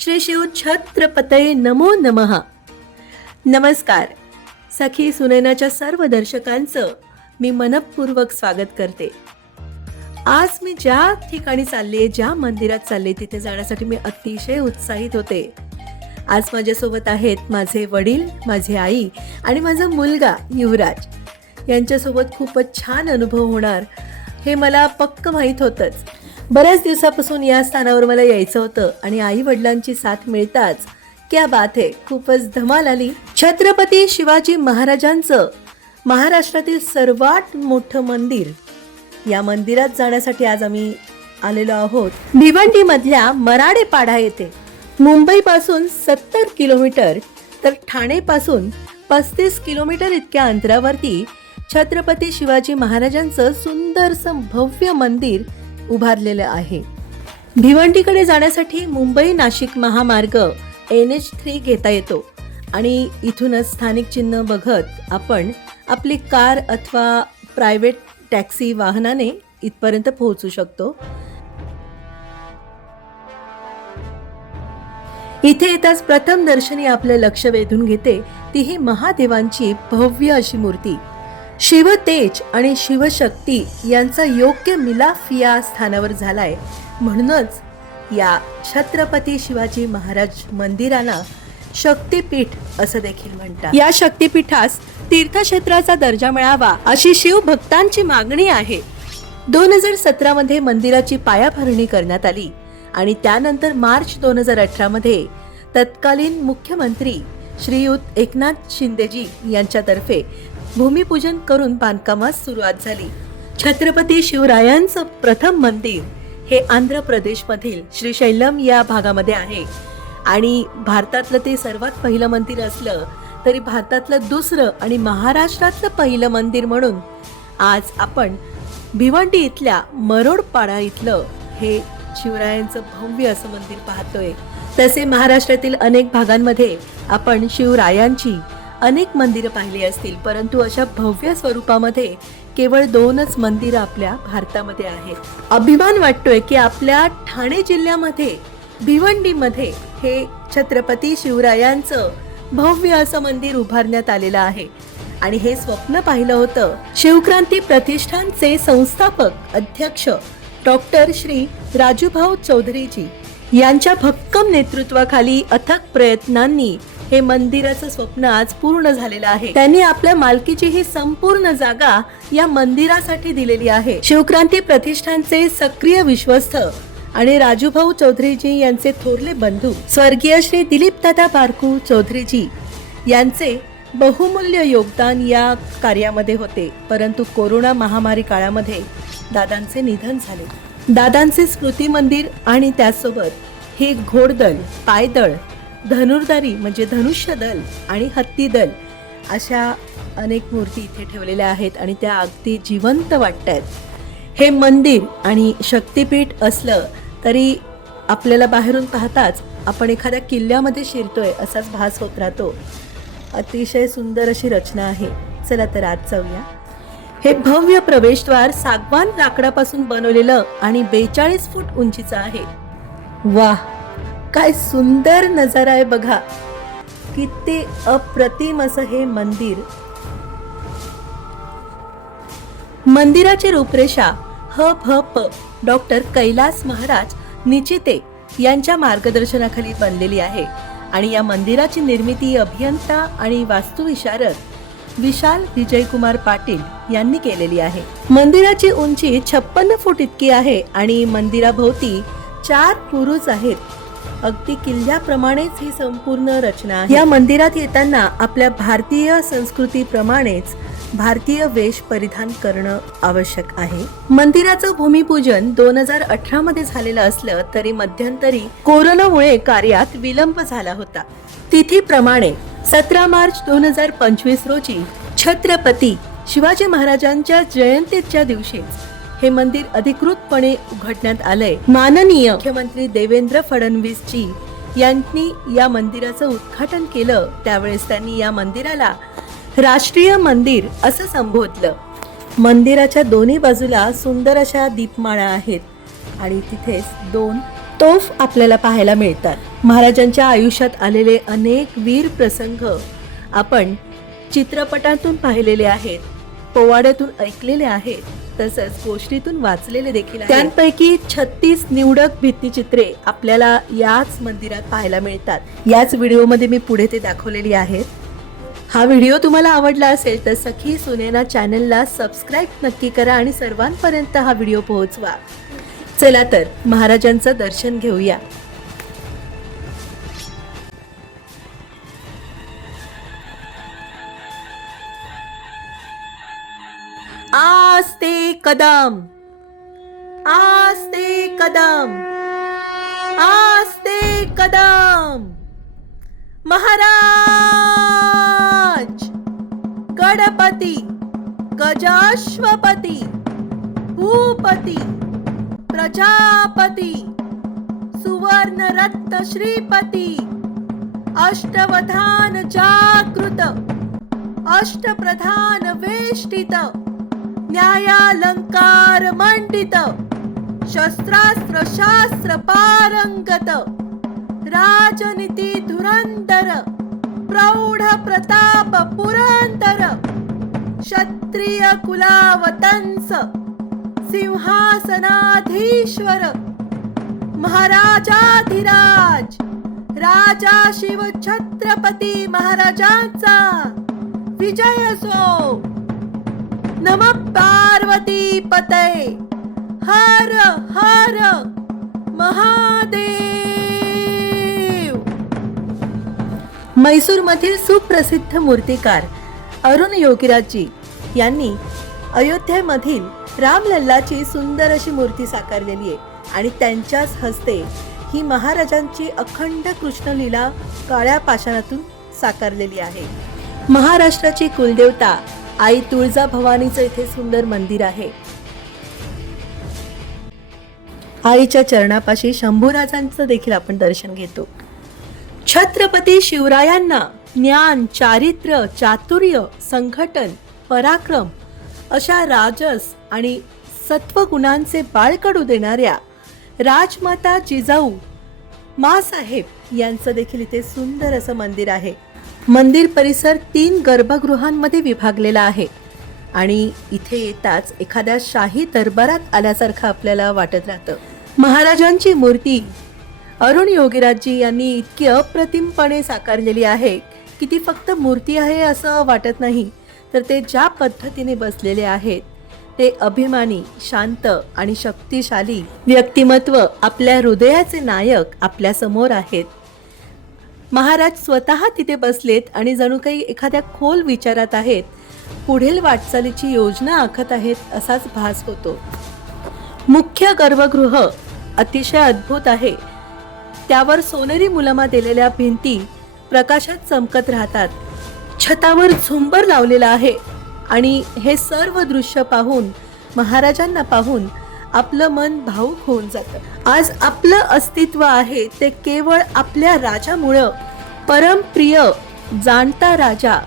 श्री शिव छत्रपतये नमो नमः. नमस्कार. सखी सुनैनाच्या सर्व दर्शकांचं मी मनपूर्वक स्वागत करते. आज मी ज्या ठिकाणी चालले ज्या मंदिरात चालले तिथे जाण्यासाठी मी अतिशय उत्साहित होते. आज माझ्यासोबत आहेत माझे वडील माझी आई आणि माझा मुलगा युवराज. यांच्यासोबत खूपच छान अनुभव होणार हे मला पक्क माहीत होतंच. बऱ्याच दिवसापासून या स्थानावर मला यायचं होतं आणि आई वडिलांची साथ मिळताच क्या बात आहे खूपच धमाल आली. छत्रपती शिवाजी महाराजांचं महाराष्ट्रातील सर्वात मोठं मंदिर. या मंदिरात जाण्यासाठी आज आम्ही आलेलो आहोत. भिवंडीमधल्या मराडेपाडा येथे. मुंबईपासून सत्तर किलोमीटर तर ठाणेपासून पस्तीस किलोमीटर इतक्या अंतरावरती छत्रपती शिवाजी महाराजांचं सुंदरसं भव्य मंदिर उभारलेलं आहे. भिवंडीकडे जाण्यासाठी मुंबई नाशिक महामार्ग एन एच थ्री घेता येतो आणि इथूनच स्थानिक चिन्ह बघत आपण आपली कार अथवा प्रायव्हेट टॅक्सी वाहनाने इथपर्यंत पोहोचू शकतो. इथे येताच प्रथम दर्शनी आपलं लक्ष वेधून घेते ती ही महादेवांची भव्य अशी मूर्ती. शिवतेज आणि शिवशक्ती यांचा योग्य मिलाफ या स्थानावर झालाय. म्हणूनच या छत्रपती शिवाजी महाराज मंदिराला शक्तीपीठ असं देखील म्हणतात. या शक्तीपीठास तीर्थक्षेत्राचा दर्जा मिळावा अशी शिवभक्तांची मागणी आहे. दोन हजार सतरा मध्ये मंदिराची पायाभरणी करण्यात आली आणि त्यानंतर मार्च दोन हजार अठरा मध्ये तत्कालीन मुख्यमंत्री श्रीयुत एकनाथ शिंदेजी यांच्यातर्फे भूमिपूजन करून बांधकामास सुरुवात झाली. छत्रपती शिवरायांचं प्रथम मंदिर हे आंध्र प्रदेशमधील श्रीशैलम या भागामध्ये आहे. आणि भारतातलं ते सर्वात पहिलं मंदिर असलं तरी भारतातलं दुसरं आणि महाराष्ट्रातलं पहिलं मंदिर म्हणून आज आपण भिवंडी इथल्या मरोडपाडा इथलं हे शिवरायांचं भव्य असं मंदिर पाहतोय. तसे महाराष्ट्रातील अनेक भागांमध्ये आपण शिवरायांची अनेक मंदिरं पाहिली असतील परंतु अशा भव्य स्वरूपामध्ये केवळ दोनच मंदिरं आपल्या भारतामध्ये आहेत. अभिमान वाटतोय की आपल्या ठाणे जिल्ह्यामध्ये भिवंडीमध्ये हे छत्रपती शिवरायांचं भव्य असं मंदिर उभारण्यात आलेलं आहे. आणि हे स्वप्न पाहिलं होतं शिवक्रांती प्रतिष्ठानचे संस्थापक अध्यक्ष डॉक्टर श्री राजूभाऊ चौधरीजी यांच्या भक्कम नेतृत्वाखाली अथक प्रयत्नांनी हे मंदिराचं स्वप्न आज पूर्ण झालेलं आहे. त्यांनी आपल्या मालकीची ही संपूर्ण जागा या मंदिरासाठी दिलेली आहे. शिवक्रांती प्रतिष्ठानचे सक्रिय विश्वस्त आणि राजूभाऊ चौधरीजी यांचे थोरले बंधू स्वर्गीय श्री दिलीप दादा बारकू चौधरीजी यांचे बहुमूल्य योगदान या कार्यामध्ये होते. परंतु कोरोना महामारी काळामध्ये दादांचे निधन झाले. दादांचे स्मृती मंदिर आणि त्यासोबत हे घोडदळ पायदळ धनुर्धारी म्हणजे धनुष्य दल आणि हत्ती दल अशा अनेक मूर्ती इथे ठेवलेल्या आहेत आणि त्या अगदी जिवंत वाटत आहेत हे मंदिर आणि शक्तिपीठ असलं तरी आपल्याला बाहेरून पाहताच आपण एखाद्या किल्ल्यामध्ये शिरतोय असाच भास होत राहतो. अतिशय सुंदर अशी रचना आहे. चला तर आज जाऊया. हे भव्य प्रवेशद्वार सागवान लाकडापासून बनवलेलं आणि बेचाळीस फूट उंचीचं आहे. वाह! काय सुंदर नजारा आहे बघा. किती अप्रतिम असं हे मंदिर. मंदिराची रूपरेषा ह भ प डॉक्टर कैलास महाराज निचिते यांच्या मार्गदर्शनाखाली बनलेली आहे आणि या मंदिराची निर्मिती अभियंता आणि वास्तुविशारद विशाल विजयकुमार पाटील यांनी केलेली आहे. मंदिराची उंची छप्पन्न फूट इतकी आहे आणि मंदिराभोवती चार पुरुष आहेत. अगदी किल्ल्याप्रमाणेच ही संपूर्ण रचना या मंदिरात येताना आपल्या भारतीय संस्कृतीप्रमाणेच भारतीय वेश परिधान करणं आवश्यक आहे. मंदिराचं भूमिपूजन दोन हजार अठरा मध्ये झालेलं असलं तरी मध्यंतरी कोरोनामुळे कार्यात विलंब झाला होता. तिथीप्रमाणे सतरा मार्च दोन हजार पंचवीस रोजी छत्रपती शिवाजी महाराजांच्या जयंतीच्या दिवशी हे मंदिर अधिकृतपणे उघडण्यात आलंय. माननीय मुख्यमंत्री देवेंद्र फडणवीसजी यांनी या मंदिराचं उद्घाटन केलं. त्यावेळेस त्यांनी या मंदिराला राष्ट्रीय मंदिर असं संबोधलं. मंदिराच्या दोन्ही बाजूला सुंदर अशा दीपमाळा आहेत आणि तिथेच दोन तोफ आपल्याला पाहायला मिळतात. महाराजांच्या आयुष्यात आलेले अनेक वीर प्रसंग आपण चित्रपटातून पाहिलेले आहेत पोवाड्यातून ऐकलेले आहेत. तसंच गोष्टीतून वाचलेले देखील त्यांपैकी छत्तीस निवडक भित्तिचित्रे आपल्याला याच मंदिरात पाहायला मिळतात. याच व्हिडिओमध्ये मी पुढे ते दाखवलेली आहेत. हा व्हिडिओ तुम्हाला आवडला असेल तर सखी सुनेना चॅनलला सबस्क्राईब नक्की करा आणि सर्वांपर्यंत हा व्हिडिओ पोहोचवा. चला तर महाराजांचं दर्शन घेऊया. આસ્તે કદમ આસ્તે કદમ આસ્તે કદમ મહારાજ ગણપતિ ગજાશ્વપતિ ભૂપતિ પ્રજાપતિ સુવર્ણ રત્ન શ્રીપતિ અષ્ટવધાન જાગૃત અષ્ટપ્રધાન વેષ્ટિત न्यायालंकार मंडित शस्त्रास्त्र शास्त्र पारंगत राजनीती धुरंदर प्रौढ प्रताप पुरंदर क्षत्रिय कुलावतंस सिंहासनाधीश्वर महाराजाधिराज राजा शिव छत्रपती महाराजांचा विजय असो. नम पार्वती पतय। हर हर महादेव। म्हैसूरमधील सुप्रसिद्ध मूर्तिकार अरुण योगीराजजी यांनी अयोध्येमधील रामलल्लाची सुंदर अशी मूर्ती साकारलेली आहे आणि त्यांच्याच हस्ते ही महाराजांची अखंड कृष्णलीला काळ्या पाषाणातून साकारलेली आहे. महाराष्ट्राची कुलदेवता आई तुळजा भवानीचं इथे सुंदर मंदिर आहे. आईच्या चरणापाशी शंभूराजांचं देखील आपण दर्शन घेतो. छत्रपती शिवरायांना ज्ञान चारित्र्य चातुर्य संघटन पराक्रम अशा राजस आणि सत्वगुणांचे बाळकडू देणाऱ्या राजमाता जिजाऊ मासाहेब यांचं देखील इथे सुंदर असं मंदिर आहे. मंदिर परिसर तीन गर्भगृहांमध्ये विभागलेला आहे. आणि इथे येताच एखाद्या शाही दरबारात आल्यासारखं आपल्याला वाटत राहतं. महाराजांची मूर्ती. अरुण योगीराजजी यांनी इतकी अप्रतिमपणे साकारलेली आहे की ती फक्त मूर्ती आहे असं वाटत नाही तर ते ज्या पद्धतीने बसलेले आहेत ते अभिमानी शांत आणि शक्तिशाली व्यक्तिमत्व आपल्या हृदयाचे नायक आपल्यासमोर आहेत. महाराज स्वतः तिथे बसलेत आणि जणू काही एखाद्या खोल विचारात आहेत पुढील वाटचालीची योजना आखत आहेत असाच भास होतो. मुख्य गर्भगृह अतिशय अद्भुत आहे. त्यावर सोनेरी मुलामा दिलेल्या भिंती प्रकाशात चमकत राहतात. छतावर झुंबर लावलेला आहे आणि हे सर्व दृश्य पाहून महाराजांना पाहून आपलं मन भावूक होऊन जातं. आज आपलं अस्तित्व आहे ते केवळ आपल्या राजामुळं. परमप्रिय जाणता राजा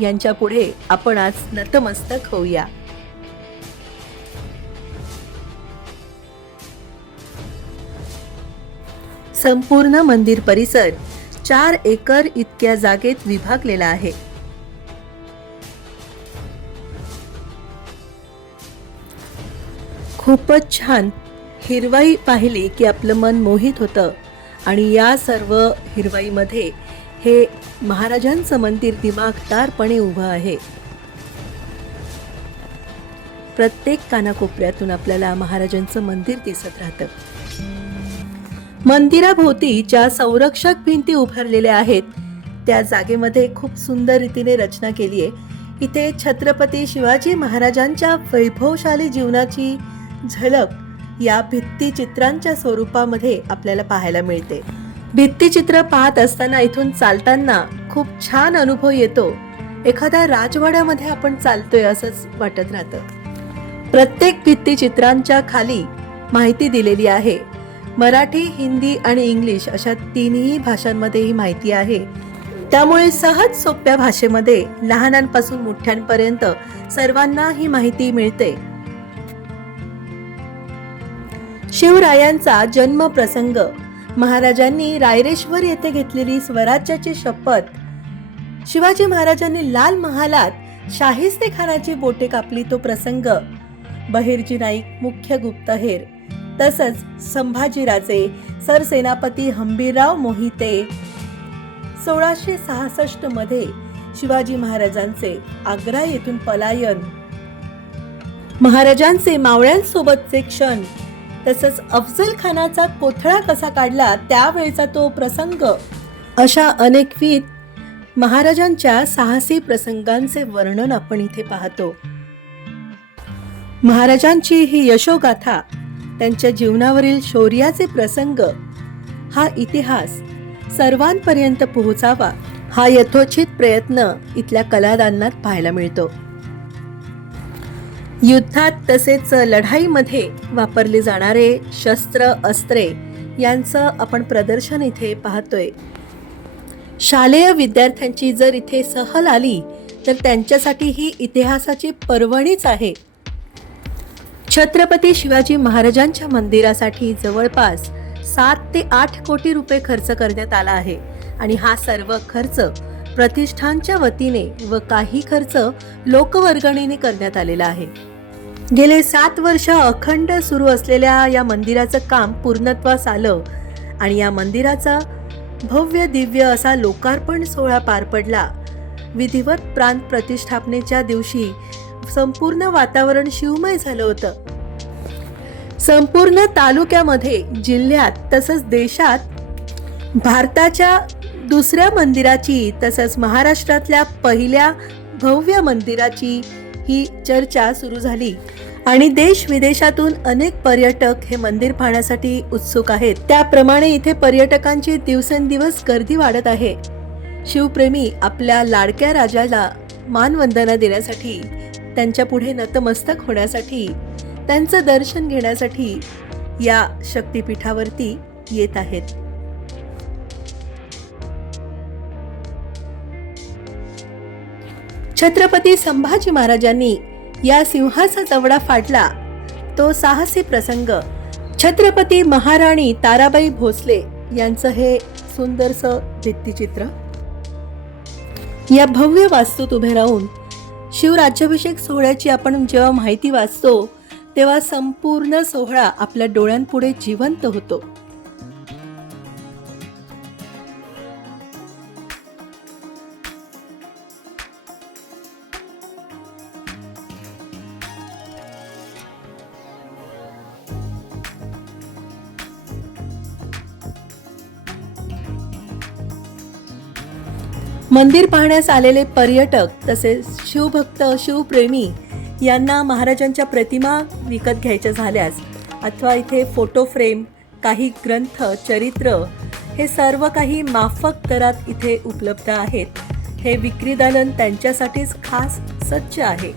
यांच्या पुढे आपण आज नतमस्तक होऊया. संपूर्ण मंदिर परिसर चार एकर इतक्या जागेत विभागलेला आहे. खूपच छान हिरवाई पाहिली की आपलं मन मोहित होतं. आणि या सर्व हिरवाईमध्ये हे महाराजांचं मंदिर दिमागदारपणे उभं आहे. प्रत्येक कानाकोपऱ्यातून आपल्याला महाराजांचं मंदिर दिसत राहतं. मंदिराभोवती ज्या संरक्षक भिंती उभारलेल्या आहेत त्या जागेमध्ये खूप सुंदर रीतीने रचना केली आहे इथे छत्रपती शिवाजी महाराजांच्या वैभवशाली जीवनाची झलक या भित्तिचित्रांच्या स्वरूपामध्ये आपल्याला पाहायला मिळते. भित्तिचित्र पाहत असताना इथून चालताना खूप छान अनुभव येतो. एखाद्या राजवाड्यामध्ये आपण चालतोय असंच वाटत राहतं. प्रत्येक भित्तिचित्रांच्या खाली माहिती दिलेली आहे. मराठी हिंदी आणि इंग्लिश अशा तिन्ही भाषांमध्ये ही माहिती आहे. त्यामुळे सहज सोप्या भाषेमध्ये लहानांपासून मोठ्यांपर्यंत सर्वांना ही माहिती मिळते. शिवरायांचा जन्म प्रसंग. महाराजांनी रायरेश्वर येथे घेतलेली स्वराज्याची शपथ. शिवाजी महाराजांनी लाल महालात शाहिस्ते खानाची बोटे कापली तो प्रसंग. बहिर्जी नाईक मुख्य गुप्तहेर. तसंच संभाजीराजे सरसेनापती हंबीरराव मोहिते. सोळाशे सहासष्टमध्ये शिवाजी महाराजांचे आग्रा येथून पलायन. महाराजांचे मावळ्यांसोबतचे क्षण. तसंच अफजल खानाचा कोथळा कसा काढला त्यावेळचा तो प्रसंग. अशा अनेकविध महाराजांच्या साहसी प्रसंगांचे वर्णन आपण इथे पाहतो. महाराजांची ही यशोगाथा त्यांच्या जीवनावरील शौर्याचे प्रसंग हा इतिहास सर्वांपर्यंत पोहोचावा हा यथोचित प्रयत्न इथल्या कलादानात पाहायला मिळतो. युद्धात तसेच लढाईमध्ये वापरले जाणारे शस्त्र अस्त्रे यांचं आपण प्रदर्शन इथे पाहतोय. शालेय विद्यार्थ्यांची जर इथे सहल आली तर त्यांच्यासाठी ही इतिहासाची पर्वणीच आहे. छत्रपती शिवाजी महाराजांच्या मंदिरासाठी जवळपास सात ते आठ कोटी रुपये खर्च करण्यात आला आहे. आणि हा सर्व खर्च प्रतिष्ठानच्या वतीने व काही खर्च लोकवर्गणीने करण्यात आलेला आहे. गेले सात वर्ष अखंड सुरू असलेल्या या मंदिराचं काम पूर्णत्वास आलं आणि या मंदिराचा भव्य दिव्य असा लोकार्पण सोहळा पार पडला. विधिवत प्रांत प्रतिष्ठापनेच्या दिवशी संपूर्ण वातावरण शिवमय झालं होतं. संपूर्ण तालुक्यामध्ये जिल्ह्यात तसंच देशात भारताच्या दुसऱ्या मंदिराची तसंच महाराष्ट्रातल्या पहिल्या भव्य मंदिराची ही चर्चा सुरू झाली. आणि देश विदेशातून अनेक पर्यटक हे मंदिर पाहण्यासाठी उत्सुक आहेत. त्याप्रमाणे इथे पर्यटकांची दिवसेंदिवस गर्दी वाढत आहे. शिवप्रेमी आपल्या लाडक्या राजाला मानवंदना देण्यासाठी त्यांच्या पुढे नतमस्तक होण्यासाठी त्यांचं दर्शन घेण्यासाठी या शक्तिपीठावरती येत आहेत. छत्रपती संभाजी महाराजांनी या सिंहाचा जवडा फाटला. तो साहसी प्रसंग. छत्रपती महाराणी ताराबाई भोसले यांचं हे सुंदरसं भित्तिचित्र. या भव्य वास्तूत उभे राहून शिवराज्याभिषेक सोहळ्याची आपण जेव्हा माहिती वाचतो तेव्हा संपूर्ण सोहळा आपल्या डोळ्यांपुढे जिवंत होतो. मंदिर पाहण्यास आलेले पर्यटक तसेच शिवभक्त शिवप्रेमी यांना महाराजांच्या प्रतिमा विकत घ्यायच्या झाल्यास अथवा इथे फोटो फ्रेम काही ग्रंथ चरित्र हे सर्व काही माफक दरात इथे उपलब्ध आहेत. हे विक्री दालन त्यांच्यासाठीच खास सज्ज आहे.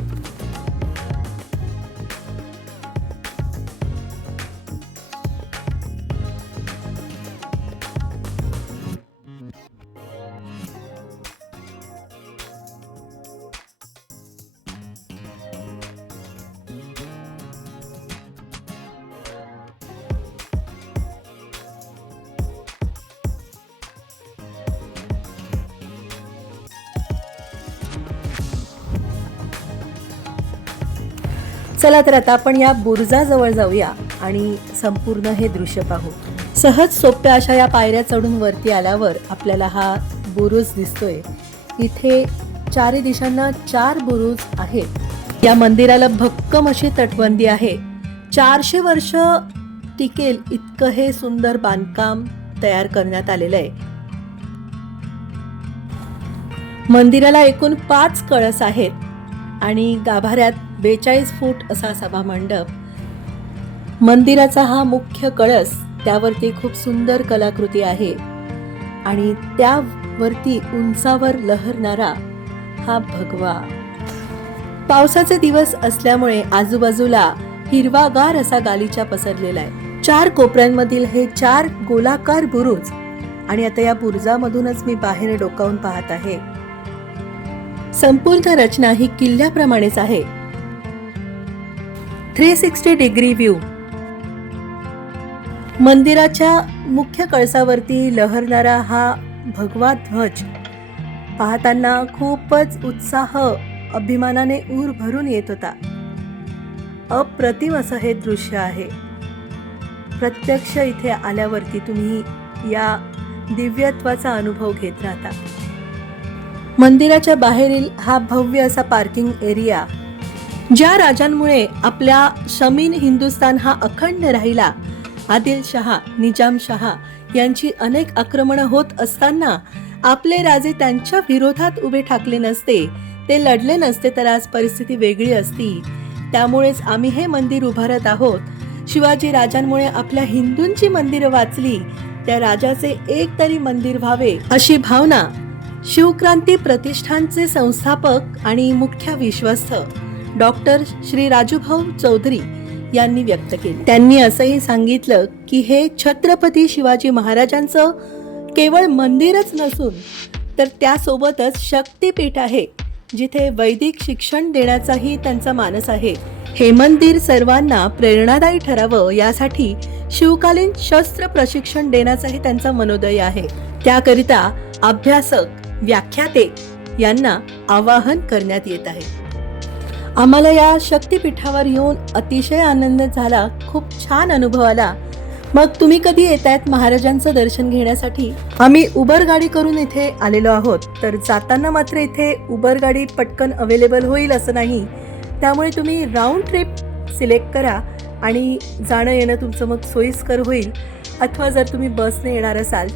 चला तर आता आपण या बुरुजाजवळ जाऊया आणि संपूर्ण हे दृश्य पाहू. सहज सोप्या अशा या पायऱ्या चढून वरती आल्यावर आपल्याला हा बुरुज दिसतोय. इथे चारी दिशांना चार बुरुज आहेत. या मंदिराला भक्कम अशी तटबंदी आहे. चारशे वर्ष टिकेल इतकं हे सुंदर बांधकाम तयार करण्यात आलेलं आहे. मंदिराला एकूण पाच कळस आहेत आणि गाभाऱ्यात बेचाळीस फूट असा सभा मंडप. मंदिराचा हा मुख्य कळस त्यावरती खूप सुंदर कलाकृती आहे. आणि त्यावरती उंचावर लहरणारा हा भगवा. पावसाचे दिवस असल्यामुळे आजूबाजूला हिरवागार असा गालीचा पसरलेला आहे. चार कोपऱ्यांमधील हे चार गोलाकार बुरुज आणि आता या बुरुजामधूनच मी बाहेर डोकावून पाहत आहे. संपूर्ण रचना ही किल्ल्याप्रमाणेच आहे. Three sixty degree view. मंदिराच्या मुख्य कळसावरती लहरणारा हा भगवा ध्वज पाहताना खूपच उत्साह अभिमानाने ऊर भरून येत होता. अप्रतिम असं हे दृश्य आहे. प्रत्यक्ष इथे आल्यावरती तुम्ही या दिव्यत्वाचा अनुभव घेत राहता. मंदिराच्या बाहेरील हा भव्य असा पार्किंग एरिया ज्या राजांमुळे आपल्या शमीन हिंदुस्तान हा अखंड राहिला आदिल शहा निजाम शहा यांची अनेक आक्रमणं होत असताना आपले राजे त्यांच्या विरोधात उभे ठाकले नसते ते लढले नसते तर आज परिस्थिती वेगळी असती. त्यामुळेच आम्ही हे मंदिर उभारत आहोत. शिवाजी राजांमुळे आपल्या हिंदूंची मंदिरं वाचली त्या राजाचे एक तरी मंदिर व्हावे अशी भावना शिवक्रांती प्रतिष्ठानचे संस्थापक आणि मुख्य विश्वस्त डॉक्टर श्री राजूभाऊ चौधरी यांनी व्यक्त केली. त्यांनी असंही सांगितलं की हे छत्रपती शिवाजी महाराजांचं केवळ मंदिरच नसून तर त्यासोबतच शक्तीपीठ आहे जिथे वैदिक शिक्षण देण्याचाही त्यांचा मानस आहे. हे मंदिर सर्वांना प्रेरणादायी ठरावं यासाठी शिवकालीन शस्त्र प्रशिक्षण देण्याचाही त्यांचा मनोदय आहे. त्याकरिता अभ्यासक व्याख्याते यांना आवाहन करण्यात येत आहे. आम्हाला या शक्तीपीठावर येऊन अतिशय आनंद झाला खूप छान अनुभव आला. मग तुम्ही कधी येत आहेत महाराजांचं दर्शन घेण्यासाठी? आम्ही उबर गाडी करून इथे आलेलो आहोत तर जाताना मात्र इथे उबर गाडी पटकन अवेलेबल होईल असं नाही. त्यामुळे तुम्ही राऊंड ट्रिप सिलेक्ट करा आणि जाणं येणं तुमचं मग सोयीस्कर होईल. अथवा जर तुम्ही बसने येणार असाल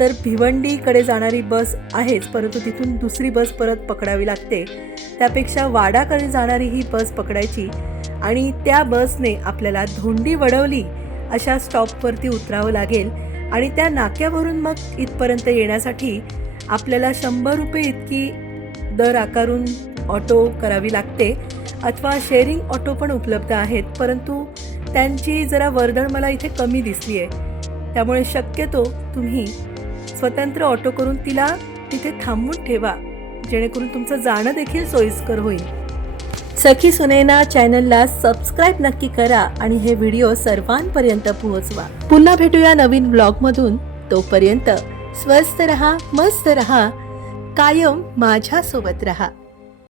तर भिवंडीकडे जाणारी बस आहेच परंतु तिथून दुसरी बस परत पकडावी लागते. त्यापेक्षा वाडाकडे जाणारी ही बस पकडायची आणि त्या बसने आपल्याला धोंडी वडवली अशा स्टॉपवरती उतरावं लागेल आणि त्या नाक्यावरून मग इथपर्यंत येण्यासाठी आपल्याला शंभर रुपये इतकी दर आकारून ऑटो करावी लागते अथवा शेअरिंग ऑटो पण उपलब्ध आहेत परंतु त्यांची जरा वर्दळ मला इथे कमी दिसली आहे त्यामुळे शक्यतो तुम्ही स्वतंत्र ऑटो करून तिला तिथे थांबून ठेवा. जेणेकरून तुमचं जाणं देखील सोयीस्कर होईल. सखी सुनैना चॅनलला सबस्क्राईब नक्की करा आणि हे व्हिडिओ सर्वांपर्यंत पोहोचवा. पुन्हा भेटूया नवीन ब्लॉगमधून. तोपर्यंत स्वस्त रहा मस्त रहा कायम माझ्यासोबत रहा.